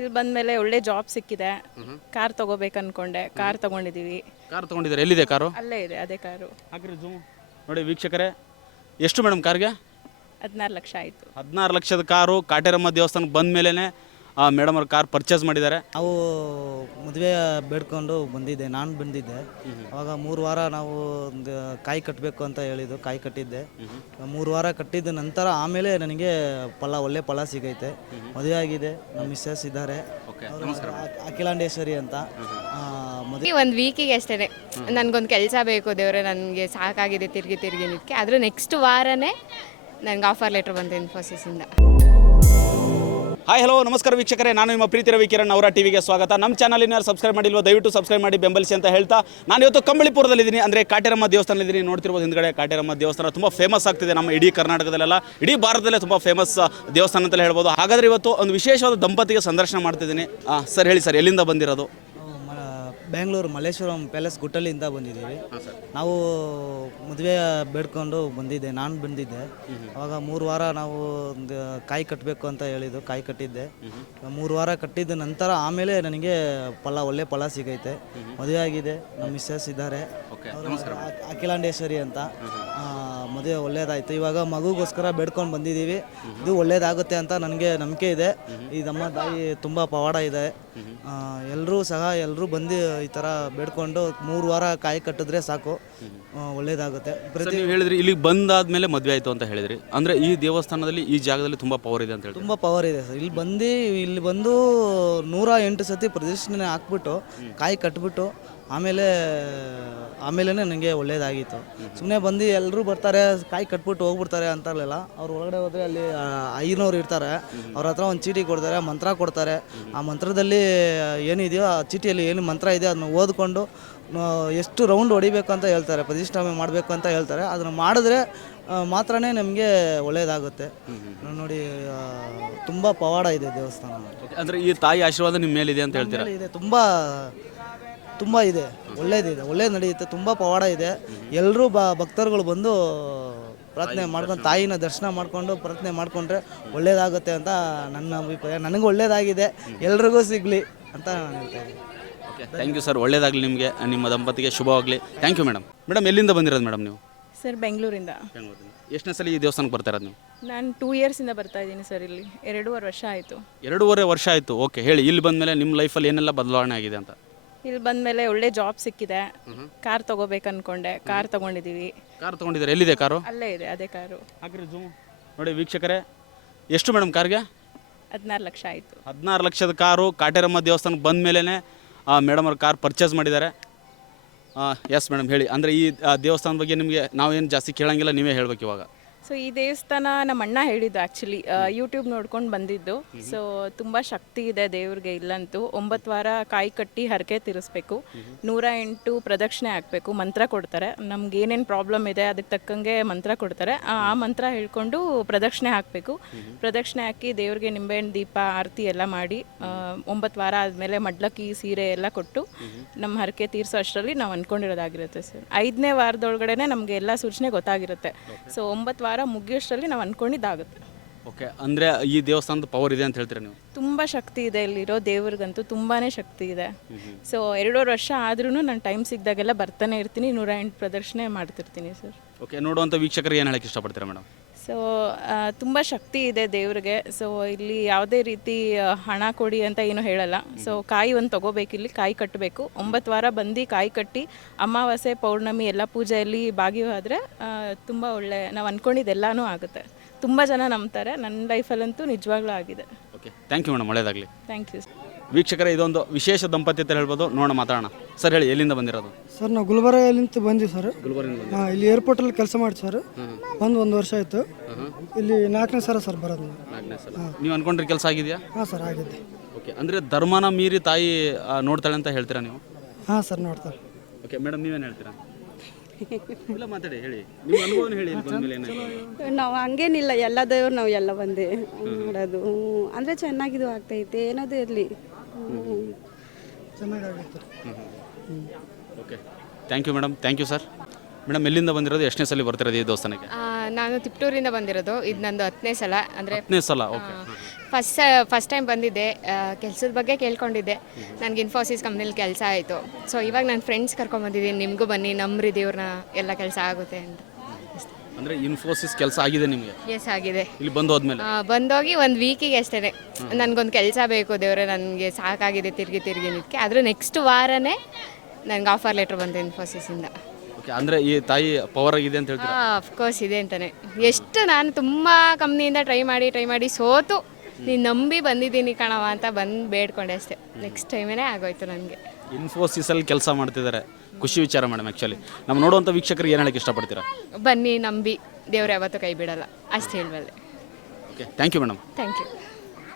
ಇಲ್ಲಿ ಬಂದಮೇಲೆ ಒಳ್ಳೆ ಜಾಬ್ ಸಿಕ್ಕಿದೆ. ಕಾರ್ ತಗೋಬೇಕು ಅನ್ಕೊಂಡೆ, ಕಾರ್ ತಗೊಂಡಿದ್ದೀವಿ. ಕಾರ್ ತೊಗೊಂಡಿದ್ದಾರೆ. ಎಲ್ಲಿದೆ ಕಾರು? ಅಲ್ಲೇ ಇದೆ ಅದೇ ಕಾರು. ಹಾಕಿರಿ ಜೂಮ್ ನೋಡಿ ವೀಕ್ಷಕರೇ, ಎಷ್ಟು ಮೇಡಮ್ ಕಾರ್ಗೆ? 16 ಲಕ್ಷ ಆಯಿತು. 16 ಲಕ್ಷದ ಕಾರು ಕಾಟೇರಮ್ಮ ದೇವಸ್ಥಾನಕ್ಕೆ ಬಂದ ಮೇಲೇ ಮೇಡಮ್ ಅವ್ರು ಕಾರ್ ಪರ್ಚೇಸ್ ಮಾಡಿದ್ದಾರೆ. ನಾವು ಮದುವೆ ಬೇಡ್ಕೊಂಡು ಬಂದಿದ್ದೆ, ನಾನು ಬಂದಿದ್ದೆ. ಅವಾಗ 3 ವಾರ ನಾವು ಒಂದು ಕಾಯಿ ಕಟ್ಟಬೇಕು ಅಂತ ಹೇಳಿದ್ದು, ಕಾಯಿ ಕಟ್ಟಿದ್ದೆ. 3 ವಾರ ಕಟ್ಟಿದ ನಂತರ ಆಮೇಲೆ ನನಗೆ ಒಳ್ಳೆ ಫಲ ಸಿಗೈತೆ. ಮದುವೆ ಆಗಿದೆ, ನಮ್ಮ ಮಿಸ್ಸಸ್ ಇದ್ದಾರೆ, ಅಖಿಲಾಂಡೇಶ್ವರಿ ಅಂತ. ಒಂದು ವೀಕಿಗೆ ಅಷ್ಟೇ ನನಗೊಂದು ಕೆಲಸ ಬೇಕು ದೇವರೇ, ನನಗೆ ಸಾಕಾಗಿದೆ ತಿರುಗಿ ನಿದಕ್ಕೆ. ಆದರೂ ನೆಕ್ಸ್ಟ್ ವಾರನೇ ನನಗೆ ಆಫರ್ ಲೆಟ್ರ್ ಬಂತು ಇನ್ಫೋಸಿಸಿಂದ. ಹಾಯ್ ಹಲೋ ನಮಸ್ಕಾರ ವೀಕ್ಷಕರೇ, ನಾನು ನಿಮ್ಮ ಪ್ರೀತಿ ರವಿ ಕಿರಣ್ ಅವರ ಟಿವಿಗೆ ಸ್ವಾಗತ. ನಮ್ಮ ಚಾನಲ್ ಯಾರು ಸಬ್ಸ್ಕ್ರೈಬ್ ಮಾಡಿಲ್ವೋ ದಯವಿಟ್ಟು ಸಬ್ಸ್ಕ್ರೈಬ್ ಮಾಡಿ ಬೆಂಬಲಿಸಿ ಅಂತ ಹೇಳ್ತಾ, ನಾನು ಇವತ್ತು ಕಂಬಳಿಪುರದಲ್ಲಿದ್ದೀನಿ, ಅಂದರೆ ಕಾಟೇರಮ್ಮ ದೇವಸ್ಥಾನದಲ್ಲಿದ್ದೀನಿ. ನೋಡ್ತಿರ್ಬೋದು ಹಿಂದ್ಗಡೆ ಕಾಟೇರಮ್ಮ ದೇವಸ್ಥಾನ ತುಂಬ ಫೇಮಸ್ ಆಗ್ತಿದೆ ನಮ್ಮ ಇಡೀ ಕರ್ನಾಟಕದಲ್ಲೆಲ್ಲ, ಇಡೀ ಭಾರತದಲ್ಲೇ ತುಂಬ ಫೇಮಸ್ ದೇವಸ್ಥಾನ ಅಂತಲೇ ಹೇಳ್ಬೋದು. ಹಾಗಾದರೆ ಇವತ್ತು ಒಂದು ವಿಶೇಷವಾದ ದಂಪತಿಗೆ ಸಂದರ್ಶನ ಮಾಡ್ತಿದ್ದೀನಿ. ಸರ್ ಹೇಳಿ ಸರ್, ಎಲ್ಲಿಂದ ಬಂದಿರೋದು? ಬೆಂಗಳೂರು ಮಲ್ಲೇಶ್ವರಂ ಪ್ಯಾಲೇಸ್ ಗುಟ್ಟಲಿಂದ ಬಂದಿದ್ದೀವಿ. ನಾವು ಮದುವೆ ಬೇಡ್ಕೊಂಡು ಬಂದಿದ್ದೆ, ನಾನು ಬಂದಿದ್ದೆ. ಅವಾಗ 3 ವಾರ ನಾವು ಒಂದು ಕಾಯಿ ಕಟ್ಟಬೇಕು ಅಂತ ಹೇಳಿದ್ದು, ಕಾಯಿ ಕಟ್ಟಿದ್ದೆ. 3 ವಾರ ಕಟ್ಟಿದ ನಂತರ ಆಮೇಲೆ ನನಗೆ ಒಳ್ಳೆ ಫಲ ಸಿಗೈತೆ. ಮದುವೆ ಆಗಿದೆ, ನಮ್ಮ ಮಿಸ್ಸಸ್ ಇದ್ದಾರೆ, ಅಖಿಲಾಂಡೇಶ್ವರಿ ಅಂತ. ಮದುವೆ ಒಳ್ಳೇದಾಯಿತು. ಇವಾಗ ಮಗುಗೋಸ್ಕರ ಬೇಡ್ಕೊಂಡು ಬಂದಿದ್ದೀವಿ. ಇದು ಒಳ್ಳೇದಾಗುತ್ತೆ ಅಂತ ನನಗೆ ನಂಬಿಕೆ ಇದೆ. ಈ ನಮ್ಮ ತಾಯಿ ತುಂಬ ಪವಾಡ ಇದೆ. ಎಲ್ಲರೂ ಬಂದು ಈ ಥರ ಬೇಡ್ಕೊಂಡು 3 ವಾರ ಕಾಯಿ ಕಟ್ಟಿದ್ರೆ ಸಾಕು, ಒಳ್ಳೇದಾಗುತ್ತೆ. ನೀವು ಹೇಳಿದ್ರಿ ಇಲ್ಲಿಗೆ ಬಂದಾದ್ಮೇಲೆ ಮದುವೆ ಆಯಿತು ಅಂತ ಹೇಳಿದ್ರಿ, ಅಂದರೆ ಈ ದೇವಸ್ಥಾನದಲ್ಲಿ ಈ ಜಾಗದಲ್ಲಿ ತುಂಬ ಪವರ್ ಇದೆ ಅಂತ ಹೇಳಿ? ತುಂಬ ಪವರ್ ಇದೆ ಸರ್. ಇಲ್ಲಿ ಬಂದು 108 ಸತಿ ಪ್ರದಕ್ಷಿಣೆ ಹಾಕ್ಬಿಟ್ಟು ಕಾಯಿ ಕಟ್ಬಿಟ್ಟು ಆಮೇಲೆ ನನಗೆ ಒಳ್ಳೇದಾಗಿತ್ತು. ಸುಮ್ಮನೆ ಬಂದು ಎಲ್ಲರೂ ಬರ್ತಾರೆ, ಕಾಯಿ ಕಟ್ಬಿಟ್ಟು ಹೋಗ್ಬಿಡ್ತಾರೆ ಅಂತಾರಲಿಲ್ಲ. ಅವ್ರು ಒಳಗಡೆ ಹೋದರೆ ಅಲ್ಲಿ ಐನೋರು ಇರ್ತಾರೆ, ಅವ್ರ ಹತ್ರ ಒಂದು ಚೀಟಿ ಕೊಡ್ತಾರೆ, ಮಂತ್ರ ಕೊಡ್ತಾರೆ. ಆ ಮಂತ್ರದಲ್ಲಿ ಏನಿದೆಯೋ, ಆ ಚೀಟಿಯಲ್ಲಿ ಏನು ಮಂತ್ರ ಇದೆ ಅದನ್ನ ಓದ್ಕೊಂಡು ಎಷ್ಟು ರೌಂಡ್ ಹೊಡಿಬೇಕು ಅಂತ ಹೇಳ್ತಾರೆ, ಪ್ರತಿಷ್ಠಾಪನೆ ಮಾಡಬೇಕು ಅಂತ ಹೇಳ್ತಾರೆ. ಅದನ್ನು ಮಾಡಿದ್ರೆ ಮಾತ್ರನೇ ನಮಗೆ ಒಳ್ಳೇದಾಗುತ್ತೆ. ನೋಡಿ, ತುಂಬ ಪವಾಡ ಇದೆ ದೇವಸ್ಥಾನ. ಅಂದರೆ ಈ ತಾಯಿ ಆಶೀರ್ವಾದ ನಿಮ್ಮ ಮೇಲಿದೆ ಅಂತ ಹೇಳ್ತೀರಾ? ಇದೆ, ತುಂಬ ಇದೆ, ಒಳ್ಳೇದು ನಡೆಯುತ್ತೆ. ತುಂಬ ಪವಾಡ ಇದೆ. ಎಲ್ಲರೂ ಭಕ್ತರುಗಳು ಬಂದು ಪ್ರಾರ್ಥನೆ ಮಾಡ್ಕೊಂಡು, ತಾಯಿನ ದರ್ಶನ ಮಾಡಿಕೊಂಡು ಪ್ರಾರ್ಥನೆ ಮಾಡಿಕೊಂಡ್ರೆ ಒಳ್ಳೇದಾಗುತ್ತೆ ಅಂತ ನನ್ನ ಅಭಿಪ್ರಾಯ. ನನಗೂ ಒಳ್ಳೇದಾಗಿದೆ, ಎಲ್ರಿಗೂ ಸಿಗಲಿ ಅಂತ ನಾನು ಹೇಳ್ತಾ ಇದ್ದೀನಿ. ಥ್ಯಾಂಕ್ ಯು ಸರ್, ಒಳ್ಳೇದಾಗಲಿ ನಿಮಗೆ, ನಿಮ್ಮ ದಂಪತಿಗೆ ಶುಭವಾಗಲಿ. Thank you madam. ಮೇಡಮ್ ಎಲ್ಲಿಂದ ಬಂದಿರೋದು ಮೇಡಮ್ ನೀವು? ಸರ್ ಬೆಂಗಳೂರಿಂದ. ಎಷ್ಟನೇ ಸಲ ಈ ದೇವಸ್ಥಾನಕ್ಕೆ ಬರ್ತಾ ಇರೋದು ನೀವು? ನಾನು 2 ಇಯರ್ಸಿಂದ ಬರ್ತಾ ಇದ್ದೀನಿ ಸರ್. ಇಲ್ಲಿ 2.5 ವರ್ಷ ಆಯಿತು. 2.5 ವರ್ಷ ಆಯಿತು. ಓಕೆ, ಹೇಳಿ, ಇಲ್ಲಿ ಬಂದಮೇಲೆ ನಿಮ್ಮ ಲೈಫಲ್ಲಿ ಏನೆಲ್ಲ ಬದಲಾವಣೆ ಆಗಿದೆ ಅಂತ? ಇಲ್ಲಿ ಬಂದಮೇಲೆ ಒಳ್ಳೆ ಜಾಬ್ ಸಿಕ್ಕಿದೆ. ಕಾರ್ ತಗೋಬೇಕು ಅನ್ಕೊಂಡೆ, ಕಾರ್ ತಗೊಂಡಿದ್ದೀವಿ. ಕಾರ್ ತೊಗೊಂಡಿದ್ದಾರೆ. ಎಲ್ಲಿದೆ ಕಾರು? ಅಲ್ಲೇ ಇದೆ ಅದೇ ಕಾರು. ಹಾಕಿರಿ ಜೂಮ್ ನೋಡಿ ವೀಕ್ಷಕರೇ, ಎಷ್ಟು ಮೇಡಮ್ ಕಾರ್ಗೆ? 16 ಲಕ್ಷ ಆಯಿತು. 16 ಲಕ್ಷದ ಕಾರು ಕಾಟೇರಮ್ಮ ದೇವಸ್ಥಾನಕ್ಕೆ ಬಂದ ಮೇಲೇ ಮೇಡಮ್ ಅವ್ರು ಕಾರ್ ಪರ್ಚೇಸ್ ಮಾಡಿದ್ದಾರೆ. ಎಸ್ ಮೇಡಮ್ ಹೇಳಿ, ಅಂದರೆ ಈ ದೇವಸ್ಥಾನದ ಬಗ್ಗೆ ನಿಮಗೆ ನಾವೇನು ಜಾಸ್ತಿ ಕೇಳೋಂಗಿಲ್ಲ, ನೀವೇ ಹೇಳ್ಬೇಕು ಇವಾಗ. ಸೊ ಈ ದೇವಸ್ಥಾನ ನಮ್ಮ ಅಣ್ಣ ಹೇಳಿದ್ದು, ಆ್ಯಕ್ಚುಲಿ ಯೂಟ್ಯೂಬ್ ನೋಡ್ಕೊಂಡು ಬಂದಿದ್ದು. ಸೊ ತುಂಬ ಶಕ್ತಿ ಇದೆ ದೇವ್ರಿಗೆ ಇಲ್ಲಂತೂ. 9 ವಾರ ಕಾಯಿ ಕಟ್ಟಿ ಹರಕೆ ತೀರಿಸ್ಬೇಕು, 108 ಪ್ರದಕ್ಷಿಣೆ ಹಾಕಬೇಕು, ಮಂತ್ರ ಕೊಡ್ತಾರೆ. ನಮ್ಗೆ ಏನೇನು ಪ್ರಾಬ್ಲಮ್ ಇದೆ ಅದಕ್ಕೆ ತಕ್ಕಂಗೆ ಮಂತ್ರ ಕೊಡ್ತಾರೆ. ಆ ಮಂತ್ರ ಹೇಳ್ಕೊಂಡು ಪ್ರದಕ್ಷಿಣೆ ಹಾಕಬೇಕು. ಪ್ರದಕ್ಷಿಣೆ ಹಾಕಿ ದೇವ್ರಿಗೆ ನಿಂಬೆಹಣ್ಣು ದೀಪ ಆರತಿ ಎಲ್ಲ ಮಾಡಿ 9 ವಾರ ಆದಮೇಲೆ ಮಡ್ಲಕ್ಕಿ ಸೀರೆ ಎಲ್ಲ ಕೊಟ್ಟು ನಮ್ಮ ಹರಕೆ ತೀರಿಸೋ ಅಷ್ಟರಲ್ಲಿ ನಾವು ಅಂದ್ಕೊಂಡಿರೋದಾಗಿರುತ್ತೆ ಸರ್. 5ನೇ ವಾರದೊಳಗಡೆ ನಮಗೆ ಎಲ್ಲ ಸೂಚನೆ ಗೊತ್ತಾಗಿರುತ್ತೆ. ಸೊ 9 ವಾರ ಮುಗಿಯೋಷ್ಟರಲ್ಲಿ ನಾವು ಅಂದ್ಕೊಂಡಿದ್ದಾಗುತ್ತೆ. ಓಕೆ, ಅಂದರೆ ಈ ದೇವಸ್ಥಾನದ ಪವರ್ ಇದೆ ಅಂತ ಹೇಳ್ತೀರಾ ನೀವು? ತುಂಬ ಶಕ್ತಿ ಇದೆ ಇಲ್ಲಿರೋ ದೇವ್ರಿಗಂತೂ, ತುಂಬಾ ಶಕ್ತಿ ಇದೆ. ಸೊ 2.5 ವರ್ಷ ಆದ್ರೂ ನಾನು ಟೈಮ್ ಸಿಕ್ಕಿದಾಗೆಲ್ಲ ಬರ್ತಾನೆ ಇರ್ತೀನಿ, 108 ಪ್ರದರ್ಶನೆ ಮಾಡ್ತಿರ್ತೀನಿ ಸರ್. ಓಕೆ, ನೋಡುವಂಥ ವೀಕ್ಷಕರಿಗೆ ಏನು ಹೇಳಕ್ಕೆ ಇಷ್ಟಪಡ್ತೀರಾ ಮೇಡಮ್? ಸೊ ತುಂಬ ಶಕ್ತಿ ಇದೆ ದೇವ್ರಿಗೆ. ಸೊ ಇಲ್ಲಿ ಯಾವುದೇ ರೀತಿ ಹಣ ಕೊಡಿ ಅಂತ ಏನು ಹೇಳಲ್ಲ. ಸೊ ಕಾಯಿ ಒಂದು ತೊಗೋಬೇಕಿಲ್ಲಿ, ಕಾಯಿ ಕಟ್ಟಬೇಕು. 9 ವಾರ ಬಂದು ಕಾಯಿ ಕಟ್ಟಿ ಅಮಾವಾಸ್ಯೆ ಪೌರ್ಣಮಿ ಎಲ್ಲ ಪೂಜೆಯಲ್ಲಿ ಭಾಗಿಯಾದರೆ ತುಂಬ ಒಳ್ಳೆ, ನಾವು ಅಂದ್ಕೊಂಡಿದ್ದೆಲ್ಲನೂ ಆಗುತ್ತೆ. ತುಂಬ ಜನ ನಂಬ್ತಾರೆ. ನನ್ನ ಲೈಫಲ್ಲಂತೂ ನಿಜವಾಗ್ಲೂ ಆಗಿದೆ. ಓಕೆ, ಥ್ಯಾಂಕ್ ಯು ಮೇಡಮ್, ಒಳ್ಳೆಯದಾಗಲಿ. Thank you. ವೀಕ್ಷಕರೇ, ಇದೊಂದು ವಿಶೇಷ ದಂಪತಿ ಅಂತ ಹೇಳ್ಬೋದು. ನೋಡೋಣ, ಮಾತಾಡೋಣ. ಸರ್ ಹೇಳಿ, ಎಲ್ಲಿಂದ ಬಂದಿರೋದು? ಸರ್ ನಾವು ಗುಲ್ಬರ್ಗಲಿಂದ ಬಂದ್ವಿ ಸರ್. ಗುಲ್ಬರ್ಗ. ಇಲ್ಲಿ ಏರ್ಪೋರ್ಟಲ್ಲಿ ಕೆಲಸ ಮಾಡಿ ಸರ್, ಒಂದು ವರ್ಷ ಆಯಿತು. ಇಲ್ಲಿ 4ನೇ ಸರ್ ಬರೋದು. ನೀವು ಅನ್ಕೊಂಡ್ರೆ ಕೆಲಸ ಆಗಿದೆಯಾ? ಹಾಂ ಸರ್, ಆಗಿದೆ. ಓಕೆ, ಅಂದರೆ ಧರ್ಮನ ಮೀರಿ ತಾಯಿ ನೋಡ್ತಾಳೆ ಅಂತ ಹೇಳ್ತೀರಾ ನೀವು? ಹಾಂ ಸರ್, ನೋಡ್ತಾರೆ. ಓಕೆ ಮೇಡಮ್, ನೀವೇನು ಹೇಳ್ತೀರಾ? ಇಲ್ಲ, ಮಾತಾಡಿ, ಹೇಳಿ, ನಿಮ್ಮ ಅನುಭವನ ಹೇಳಿ. ನಾವು ಹಂಗೇನಿಲ್ಲ, ಎಲ್ಲ ದೇವ್ರು ನಾವು ಎಲ್ಲ ಬಂದೆ ನೋಡೋದು. ಅಂದರೆ ಚೆನ್ನಾಗಿದು ಆಗ್ತೈತೆ, ಏನಾದರೂ ಇರಲಿ ಚೆನ್ನಾಗಾಗುತ್ತೆ. Okay, thank you madam, thank you sir. Madam ಎಲ್ಲಿಂದ ಬಂದಿರೋದು, ಎಷ್ಟನೇ ಸಲ ಬರ್ತಿರೋದು ಈ ದೇವಸ್ಥಾನಕ್ಕೆ? ನಾನು ತಿಪ್ಟೂರಿಂದ ಬಂದಿರೋದು, ಇದು ನಂದು 10ನೇ ಸಲ. ಅಂದರೆ 10ನೇ ಸಲ. ಓಕೆ. ಫಸ್ಟ್ ಟೈಮ್ ಬಂದಿದ್ದೆ, ಕೆಲಸದ ಬಗ್ಗೆ ಕೇಳ್ಕೊಂಡಿದ್ದೆ. ನನಗೆ ಇನ್ಫೋಸಿಸ್ ಕಂಪ್ನಿಲಿ ಕೆಲಸ ಆಯಿತು. ಸೊ ಇವಾಗ ನನ್ನ ಫ್ರೆಂಡ್ಸ್ ಕರ್ಕೊಂಬಂದಿದ್ದೀನಿ, ನಿಮಗೂ ಬನ್ನಿ, ನಂಬ್ರಿ ದೇವ್ರನ್ನ, ಎಲ್ಲ ಕೆಲಸ ಆಗುತ್ತೆ ಅಂತ. ಅಂದರೆ ಇನ್ಫೋಸಿಸ್ ಕೆಲಸ ಆಗಿದೆ ನಿಮಗೆ? ಎಸ್ ಆಗಿದೆ. ಇಲ್ಲಿ ಬಂದು ಹೋದ್ಮೇಲೆ ಬಂದೋಗಿ ಒಂದು ವೀಕಿಗೆ ಅಷ್ಟೇ ನನಗೊಂದು ಕೆಲಸ ಬೇಕು ದೇವ್ರೆ, ನನಗೆ ಸಾಕಾಗಿದೆ ತಿರುಗಿ ನಿದಕ್ಕೆ. ಆದರೂ ನೆಕ್ಸ್ಟ್ ವಾರನೇ ನನಗೆ ಆಫರ್ ಲೆಟ್ರ್ ಬಂತು ಇನ್ಫೋಸಿಸಿಂದ. ಓಕೆ. ಅಂದರೆ ಈ ತಾಯಿ ಪವರ್ ಆಗಿದೆ ಅಂತ ಹೇಳ್ತೀರಾ? ಅಫ್ಕೋರ್ಸ್ ಇದೆ ಅಂತಲೇ. ಎಷ್ಟು ನಾನು ತುಂಬ ಕಂಪ್ನಿಯಿಂದ ಟ್ರೈ ಮಾಡಿ ಸೋತು ನೀನು ನಂಬಿ ಬಂದಿದ್ದೀನಿ ಕಣವ ಅಂತ ಬಂದು ಬೇಡ್ಕೊಂಡೆ ಅಷ್ಟೇ. ನೆಕ್ಸ್ಟ್ ಟೈಮೇ ಆಗೋಯ್ತು ನನಗೆ. ಇನ್ಫೋಸಿಸಲ್ಲಿ ಕೆಲಸ ಮಾಡ್ತಿದ್ದಾರೆ, ಖುಷಿ ವಿಚಾರ ಮೇಡಮ್. ಆ್ಯಕ್ಚುಲಿ ನಮ್ಮ ನೋಡುವಂಥ ವೀಕ್ಷಕರಿಗೆ ಏನು ಹೇಳಕ್ಕೆ ಇಷ್ಟಪಡ್ತೀರಾ? ಬನ್ನಿ, ನಂಬಿ, ದೇವ್ರು ಯಾವತ್ತೂ ಕೈ ಬಿಡಲ್ಲ, ಅಷ್ಟು ಹೇಳಬಲ್ಲೆ. Okay, thank you madam. Thank you.